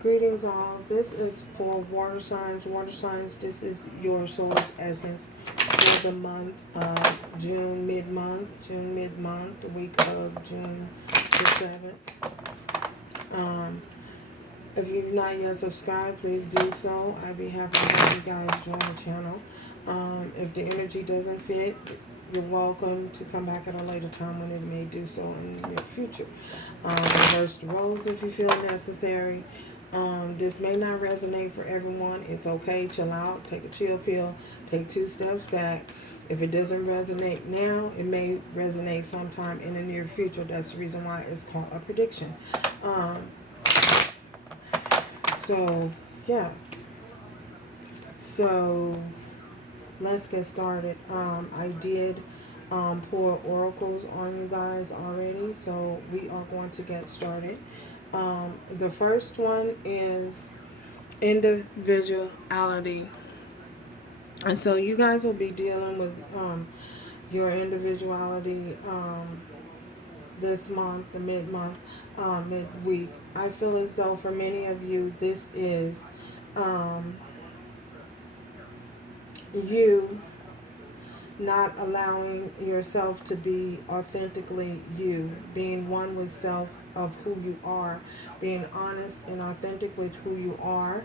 Greetings all. This is for water signs. Water signs, this is your soul's essence for the month of June, mid-month, the week of June the 7th. If you've not yet subscribed, please do so. I'd be happy to have you guys join the channel. If the energy doesn't fit, you're welcome to come back at a later time when it may do so in the near future. Reverse the roles if you feel necessary. This may not resonate for everyone. It's okay. Chill out. Take a chill pill. Take 2 steps back. If it doesn't resonate now, it may resonate sometime in the near future. That's the reason why it's called a prediction. So, yeah. So, let's get started. I did pour oracles on you guys already, so we are going to get started. The first one is individuality. And so you guys will be dealing with your individuality this month, the midweek. I feel as though for many of you, this is you not allowing yourself to be authentically you, being one with self of who you are, being honest and authentic with who you are,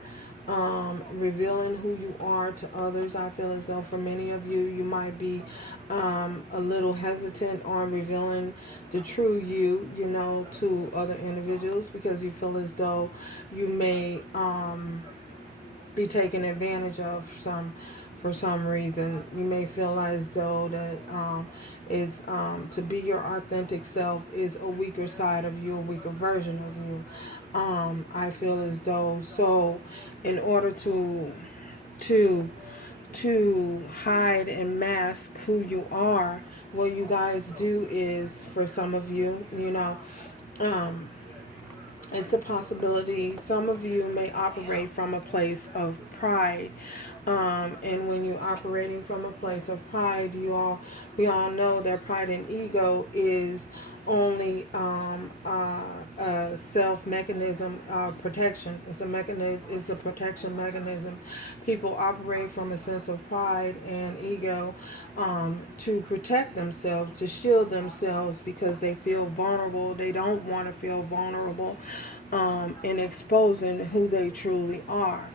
revealing who you are to others. I feel as though for many of you, you might be a little hesitant on revealing the true you, to other individuals because you feel as though you may be taken advantage of for some reason. You may feel as though that it's to be your authentic self is a weaker side of you, a weaker version of you. I feel as though in order to hide and mask who you are, what you guys do is, for some of you, it's a possibility. Some of you may operate from a place of pride. And when you're operating from a place of pride, we all know that pride and ego is only a self mechanism protection. It's a protection mechanism. People operate from a sense of pride and ego to protect themselves, to shield themselves because they feel vulnerable. They don't want to feel vulnerable in exposing who they truly are.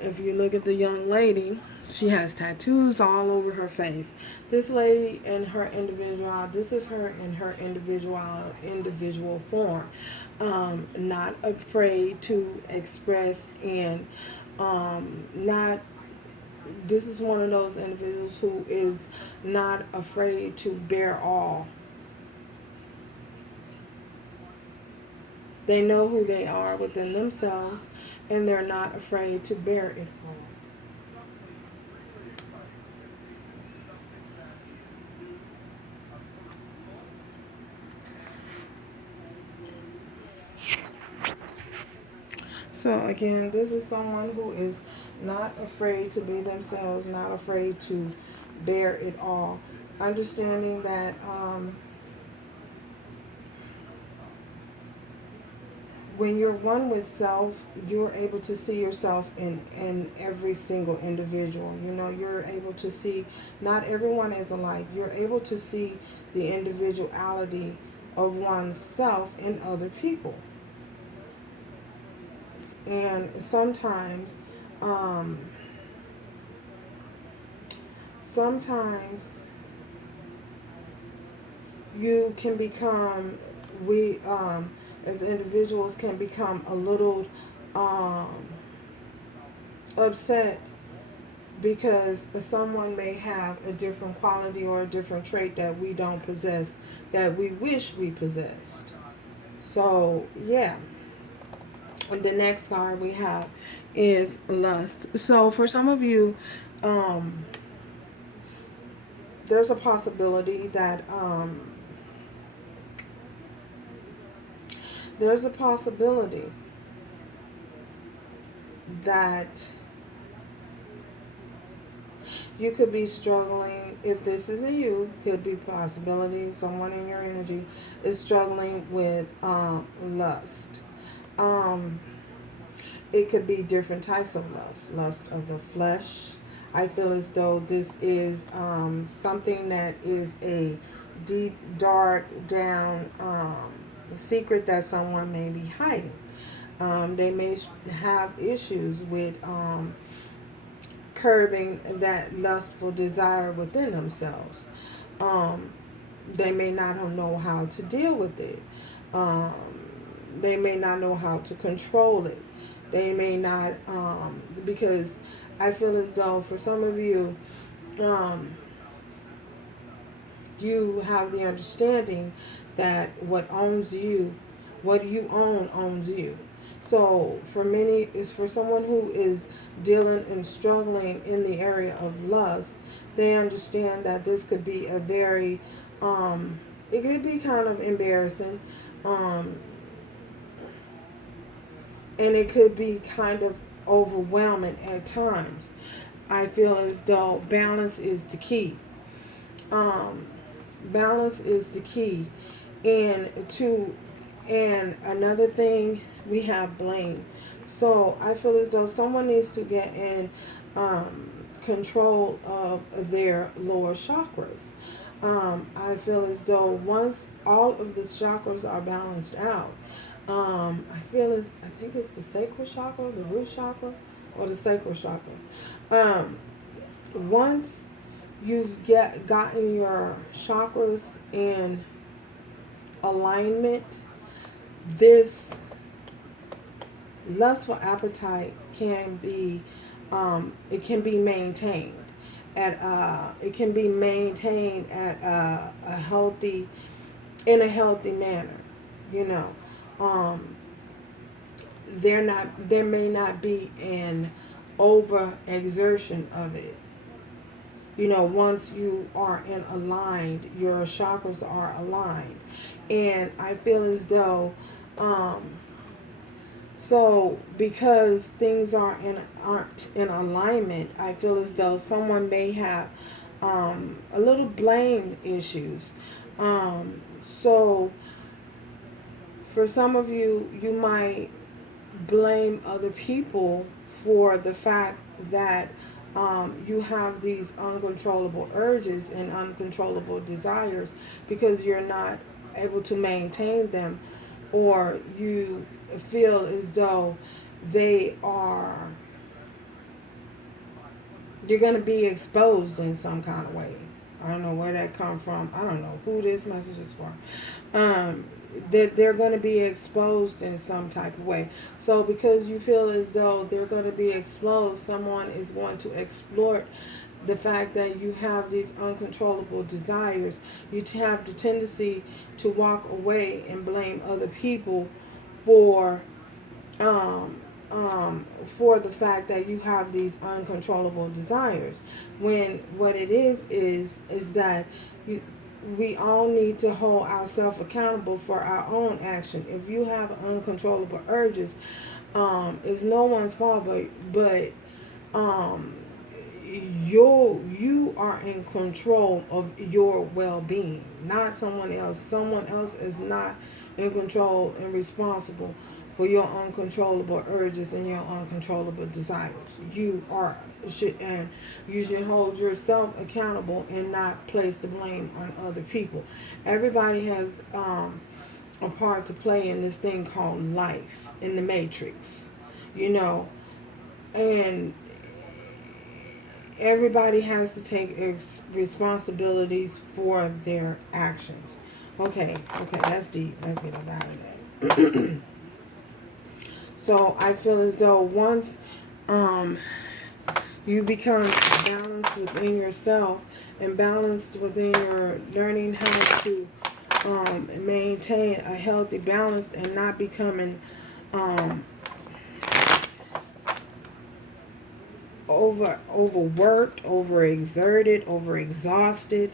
If you look at the young lady, she has tattoos all over her face. This lady in her this is her in her individual form. Not afraid to express and this is one of those individuals who is not afraid to bear all. They know who they are within themselves, and they're not afraid to bear it all. So again, this is someone who is not afraid to be themselves, not afraid to bear it all. Understanding that when you're one with self, you're able to see yourself in every single individual. You're able to see not everyone is alike. You're able to see the individuality of oneself in other people. And sometimes you can become, as individuals can become a little upset because someone may have a different quality or a different trait that we don't possess, that we wish we possessed. So, yeah. And the next card we have is lust. So, for some of you, there's a possibility that you could be struggling. If this isn't you, could be possibility someone in your energy is struggling with lust. it could be different types of lust. Lust of the flesh. I feel as though this is something that is a deep, dark, down secret that someone may be hiding. They may have issues with curbing that lustful desire within themselves. They may not know how to deal with it. They may not know how to control it. They may not, because I feel as though for some of you, you have the understanding that what owns you, what you own owns you. So for many, is for someone who is dealing and struggling in the area of lust, they understand that this could be a very, it could be kind of embarrassing, and it could be kind of overwhelming at times. I feel as though balance is the key. Balance is the key. And another thing, we have blame. So I feel as though someone needs to get in control of their lower chakras. I feel as though once all of the chakras are balanced out, I think it's the sacral chakra, the root chakra, or the sacral chakra. Once you've gotten your chakras in alignment, this lustful appetite can be it can be maintained at a healthy, in a healthy manner. You know, there may not be an over exertion of it. You know, once you are in aligned, your chakras are aligned. And I feel as though, so because things aren't in alignment, I feel as though someone may have a little blame issues. So for some of you, you might blame other people for the fact that you have these uncontrollable urges and uncontrollable desires because you're not able to maintain them, or you feel as though you're going to be exposed in some kind of way. I don't know where that come from. I don't know who this message is for. That they're going to be exposed in some type of way. So because you feel as though they're going to be exposed, someone is going to exploit the fact that you have these uncontrollable desires. You have the tendency to walk away and blame other people for the fact that you have these uncontrollable desires, when what it is that we all need to hold ourselves accountable for our own action. If you have uncontrollable urges, it's no one's fault, but you are in control of your well-being, not someone else. Someone else is not in control and responsible for your uncontrollable urges and your uncontrollable desires. You should hold yourself accountable and not place the blame on other people. Everybody has a part to play in this thing called life, in the matrix, you know, and everybody has to take responsibilities for their actions. Okay, that's deep. Let's get up out of that. So I feel as though once you become balanced within yourself and balanced within your learning how to maintain a healthy balance and not becoming overworked, overexerted, overexhausted,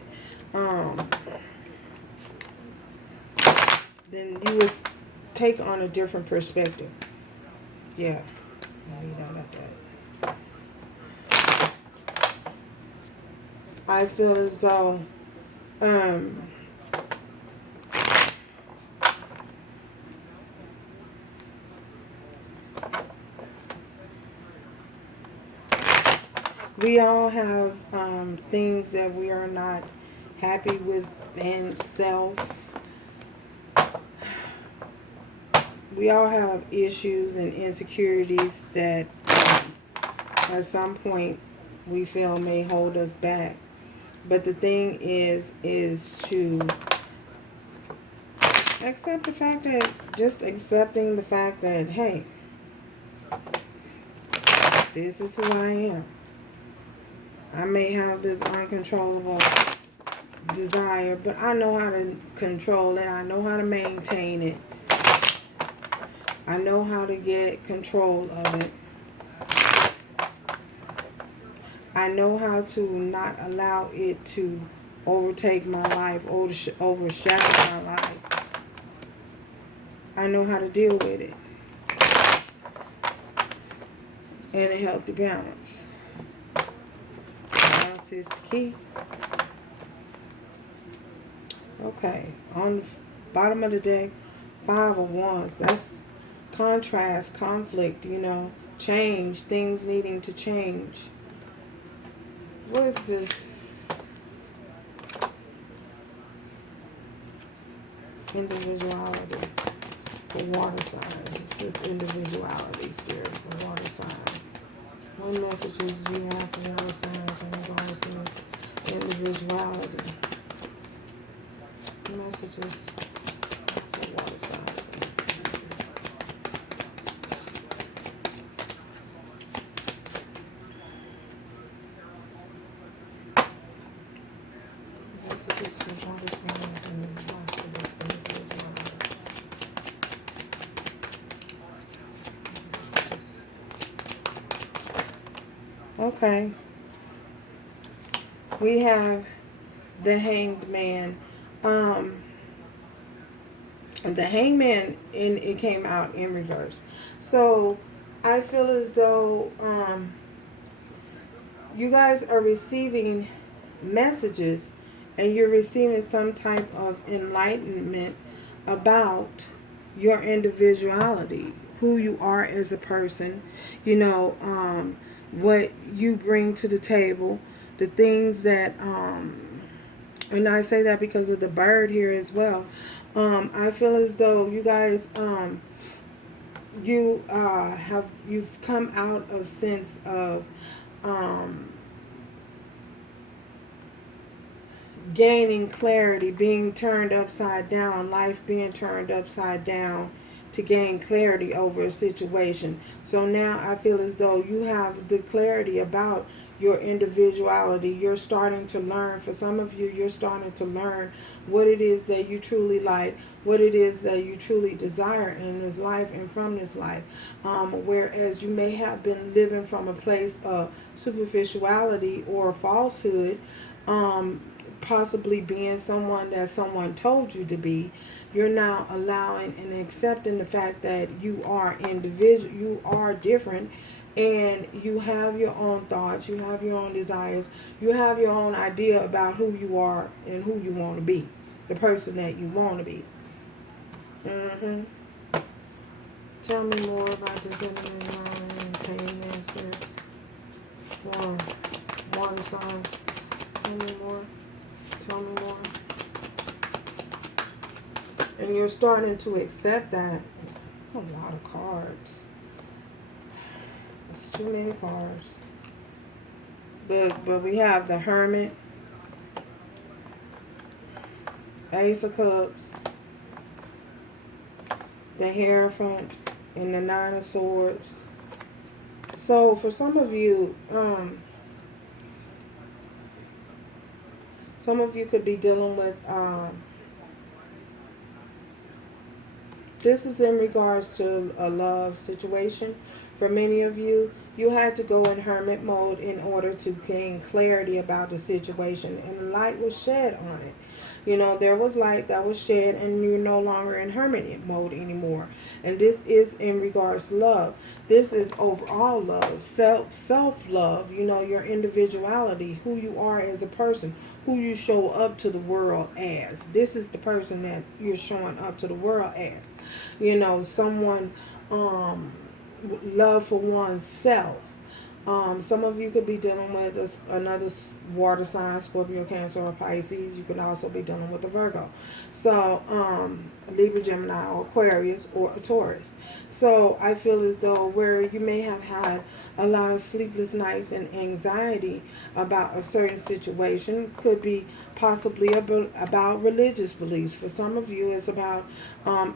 then you would take on a different perspective. Yeah. I feel as though We all have things that we are not happy with in self. We all have issues and insecurities that at some point we feel may hold us back. But the thing is to accept the fact that, just accepting the fact that, hey, this is who I am. I may have this uncontrollable desire, but I know how to control it. I know how to maintain it. I know how to get control of it. I know how to not allow it to overtake my life, overshadow my life. I know how to deal with it in a healthy balance. Balance is the key. Okay, on the bottom of the deck, 5 of Wands. That's contrast, conflict, change, things needing to change. What is this? Individuality for water signs. This is individuality, spirit for water signs. What messages do you have for water signs in regards to this individuality? Messages for water signs. Messages for water signs in regards to this individuality. Messages. Okay. We have the Hanged Man. The Hangman, it came out in reverse. So I feel as though you guys are receiving messages and you're receiving some type of enlightenment about your individuality, who you are as a person, what you bring to the table, the things that and I say that because of the bird here as well. I feel as though you guys, you've come out of sense of gaining clarity, being turned upside down, life being turned upside down to gain clarity over a situation. So now I feel as though you have the clarity about your individuality. You're starting to learn. For some of you, you're starting to learn what it is that you truly like, what it is that you truly desire in this life and from this life. Whereas you may have been living from a place of superficiality or falsehood, possibly being someone that someone told you to be. You're now allowing and accepting the fact that you are individual, you are different, and you have your own thoughts, you have your own desires, you have your own idea about who you are and who you want to be, the person that you want to be. Tell me more about this Hanged Man spirit for water signs. Tell me more. Tell me more. And you're starting to accept that. A lot of cards. It's too many cards. But we have the Hermit, Ace of Cups, the Hierophant, and the Nine of Swords. So for some of you could be dealing with this is in regards to a love situation. For many of you, you had to go in hermit mode in order to gain clarity about the situation, and light was shed on it. There was light that was shed, and you're no longer in hermit mode anymore. And this is in regards to love. This is overall love, self-love, your individuality, who you are as a person, who you show up to the world as. This is the person that you're showing up to the world as. Someone, love for oneself. Some of you could be dealing with another water sign, Scorpio, Cancer, or Pisces. You can also be dealing with a Virgo. So, Libra, Gemini, or Aquarius, or a Taurus. So, I feel as though where you may have had a lot of sleepless nights and anxiety about a certain situation, could be possibly about religious beliefs. For some of you, it's about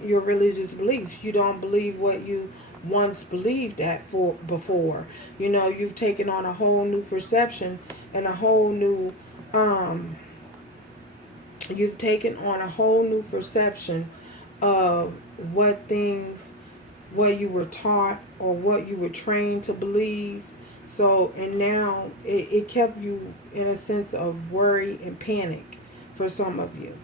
your religious beliefs. You don't believe what you once believed that for before. You know, you've taken on a whole new perception and a whole new you've taken on a whole new perception of what you were taught or what you were trained to believe. So, and now it kept you in a sense of worry and panic for some of you.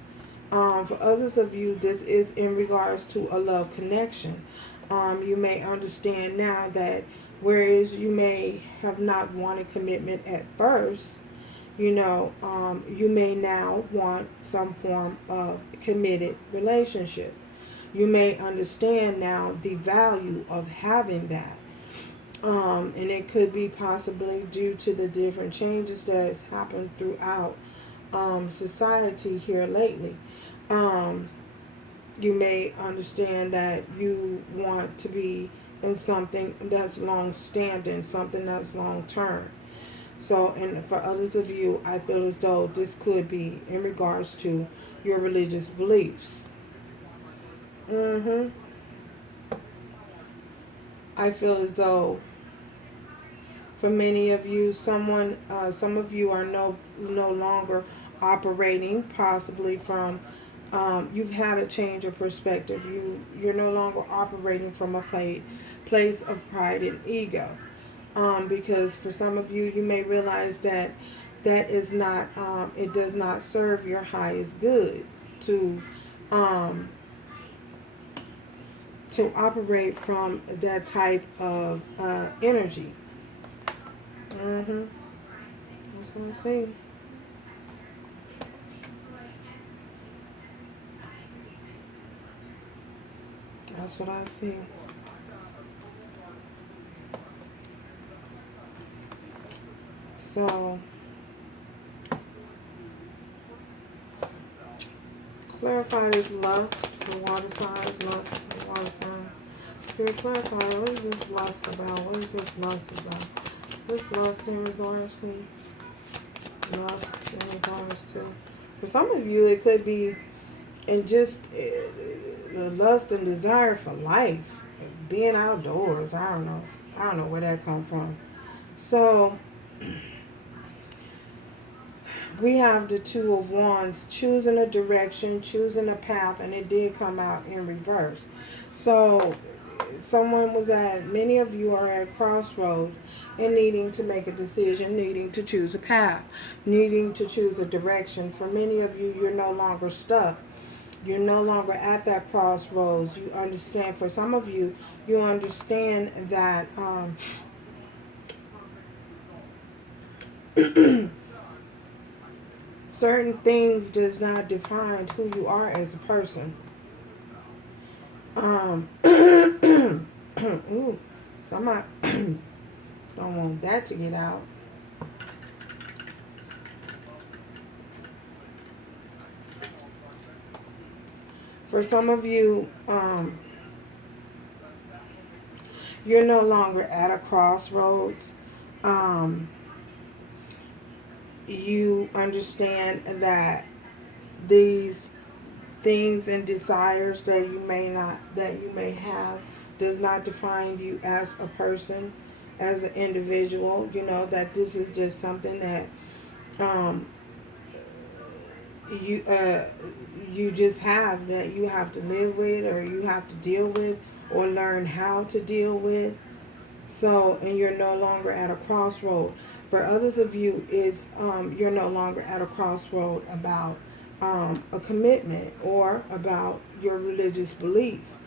For others of you, this is in regards to a love connection. You may understand now that whereas you may have not wanted commitment at first, you know, you may now want some form of committed relationship. You may understand now the value of having that. And it could be possibly due to the different changes that has happened throughout society here lately. You may understand that you want to be in something that's long-standing, something that's long-term. So, and for others of you, I feel as though this could be in regards to your religious beliefs. I feel as though for many of you, some of you are no longer operating possibly from you've had a change of perspective. You're no longer operating from a place of pride and ego, because for some of you, you may realize that is not it does not serve your highest good to operate from that type of energy. I was gonna say. That's what I see. So, clarify this lust for water signs, lust for water signs. Spirit, clarify, what is this lust about? What is this lust about? Is this lust in regards to lust in regards to? For some of you, it could be and just the lust and desire for life, being outdoors. I don't know where that come from. So we have the Two of Wands, choosing a direction, choosing a path, and it did come out in reverse. So many of you are at crossroads and needing to make a decision, needing to choose a path, needing to choose a direction. For many of you, you're no longer stuck. You're no longer at that crossroads. You understand. For some of you, you understand that certain things does not define who you are as a person. Ooh, somebody don't want that to get out. For some of you, you're no longer at a crossroads. You understand that these things and desires that you may have does not define you as a person, as an individual. You know that this is just something that you just have, that you have to live with, or you have to deal with, or learn how to deal with. So, and you're no longer at a crossroad. For others of you, is you're no longer at a crossroad about a commitment or about your religious belief.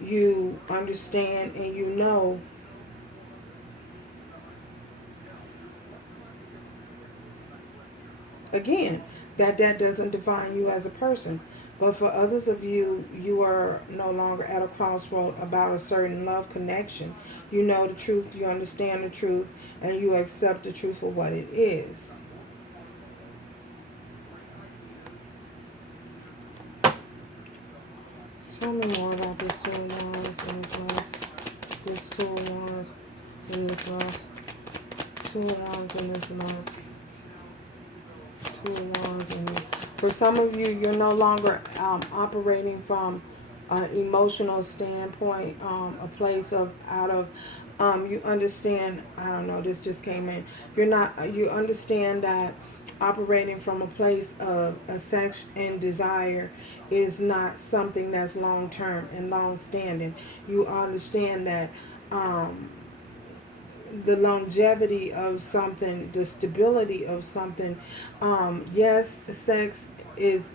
You understand and you know again that doesn't define you as a person. But for others of you, you are no longer at a crossroad about a certain love connection. You know the truth, you understand the truth, and you accept the truth for what it is. Tell me more about this two of wands in this last. This two of wands in this last. Two of wands in this last. Two of wands in this. For some of you, you're no longer operating from an emotional standpoint, a place of out of, you understand, I don't know, this just came in. You understand that operating from a place of a sex and desire is not something that's long term and long standing. You understand that the longevity of something, the stability of something. Yes, sex is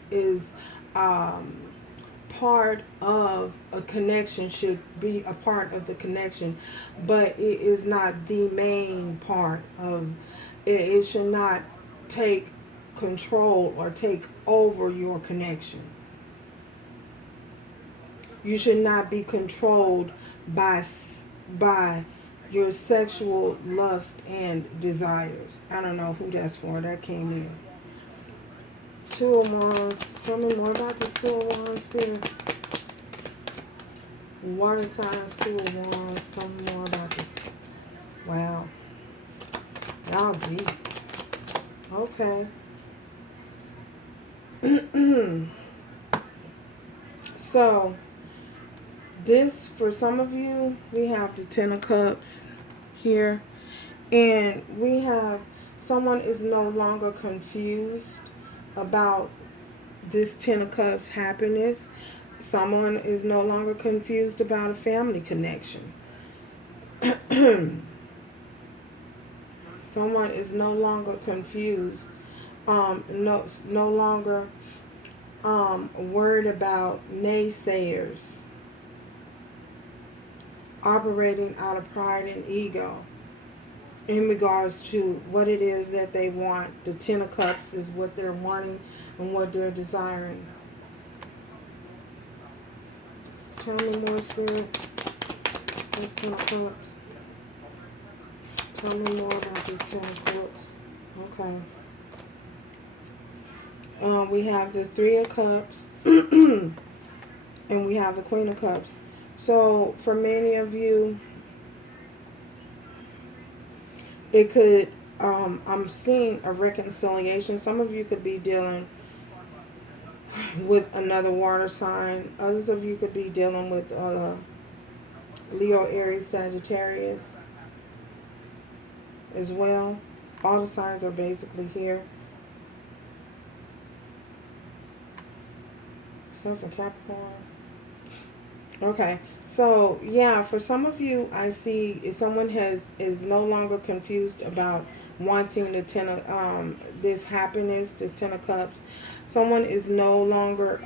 part of a connection, should be a part of the connection, but it is not the main part of it. It should not take control or take over your connection. You should not be controlled by your sexual lust and desires. I don't know who that's for. That came in. Two of Wands. Tell me more about this Two of Wands, Spirit. Water signs, Two of Wands. Tell me more about this. Wow. Y'all deep. Okay. So, this, for some of you, we have the Ten of Cups here. And we have, someone is no longer confused about this Ten of Cups happiness. Someone is no longer confused about a family connection. Someone is no longer confused. No longer worried about naysayers. Operating out of pride and ego in regards to what it is that they want. The Ten of Cups is what they're wanting and what they're desiring. Tell me more, Spirit. This Ten of Cups. Tell me more about this Ten of Cups. Okay. We have the Three of Cups and we have the Queen of Cups. So for many of you, it could, I'm seeing a reconciliation. Some of you could be dealing with another water sign. Others of you could be dealing with Leo, Aries, Sagittarius as well. All the signs are basically here. Except for Capricorn. Okay, so yeah, for some of you, I see if someone is no longer confused about wanting the Ten of this happiness, this Ten of Cups. Someone is no longer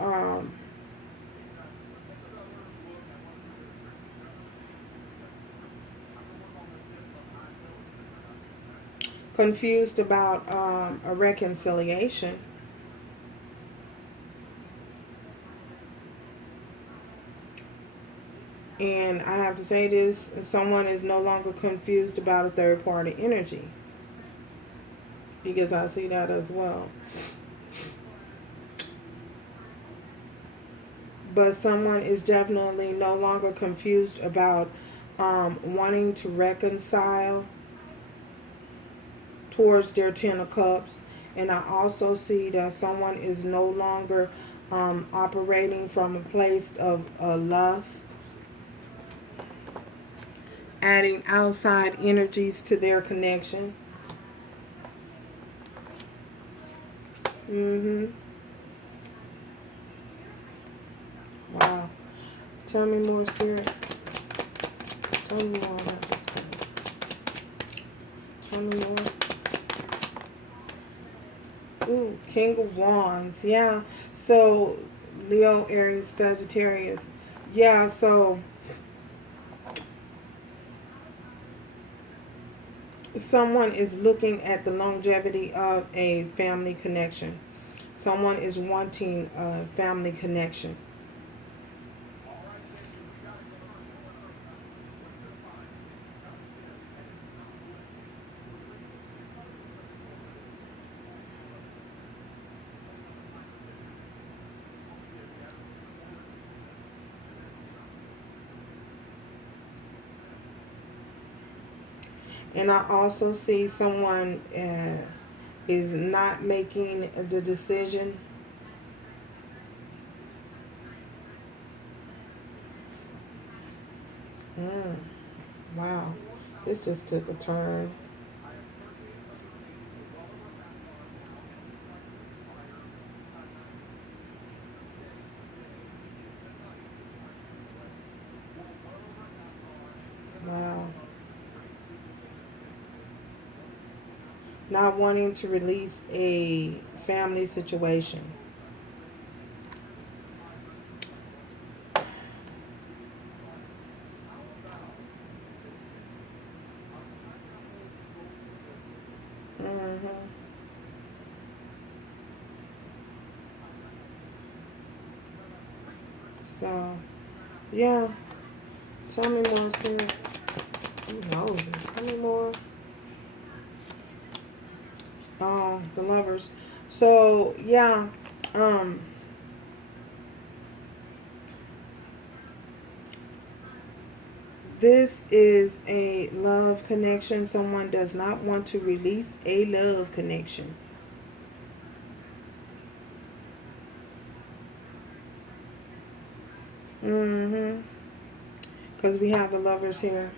confused about a reconciliation. And I have to say this, someone is no longer confused about a third party energy. Because I see that as well. But someone is definitely no longer confused about wanting to reconcile towards their Ten of Cups. And I also see that someone is no longer operating from a place of lust, adding outside energies to their connection. Wow. Tell me more, Spirit. Tell me more about this one. Tell me more. Ooh, King of Wands. Yeah. So, Leo, Aries, Sagittarius. Yeah, so someone is looking at the longevity of a family connection. Someone is wanting a family connection. And I also see someone is not making the decision. Mm, wow. This just took a turn. Wow. Not wanting to release a family situation. Mm-hmm. So, yeah. Tell me more, Spirit. Who knows? Tell me more. Oh, the lovers. So, yeah. Um, this is a love connection. Someone does not want to release a love connection. Mm-hmm. Because we have the lovers here.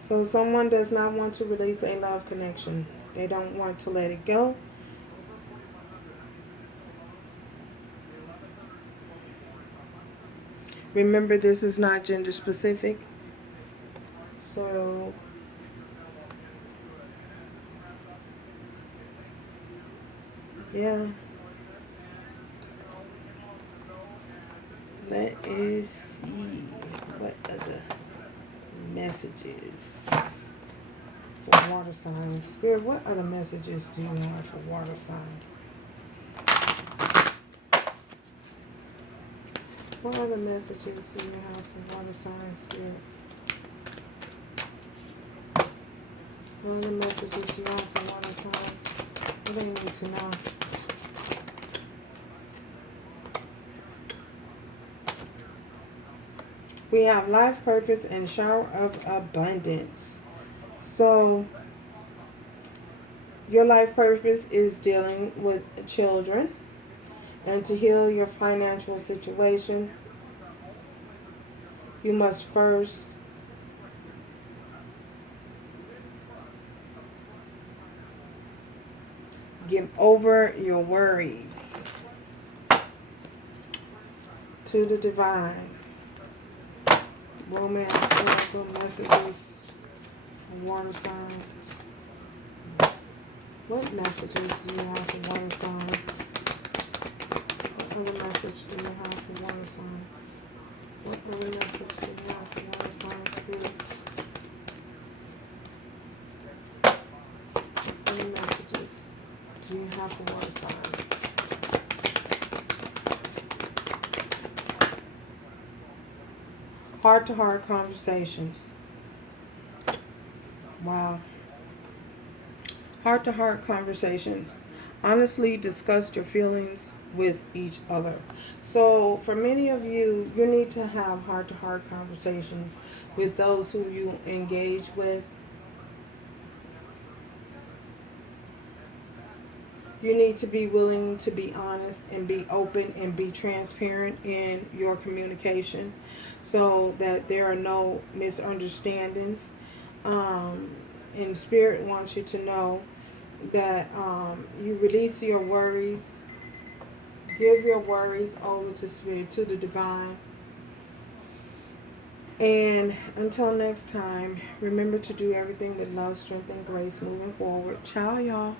So someone does not want to release a love connection. They don't want to let it go. Remember, this is not gender specific. So, yeah. Let us see what other messages for water signs. Spirit, what other messages do you have for water signs? What other messages do you have for water signs, Spirit? What other messages do you have for water signs? What do they need to know? We have life purpose and shower of abundance. So, your life purpose is dealing with children and to heal your financial situation. You must first give over your worries to the divine. Romance, miracle messages, water signs. What messages do you have for water signs? What other message do you have for water signs? What other message do you have for water signs, Spirit? What other messages do you have for water signs? Heart-to-heart conversations. Wow. Heart-to-heart conversations. Honestly discuss your feelings with each other. So for many of you, you need to have heart-to-heart conversations with those who you engage with. You need to be willing to be honest and be open and be transparent in your communication so that there are no misunderstandings. And Spirit wants you to know that you release your worries, give your worries over to Spirit, to the divine. And until next time, remember to do everything with love, strength, and grace moving forward. Ciao, y'all.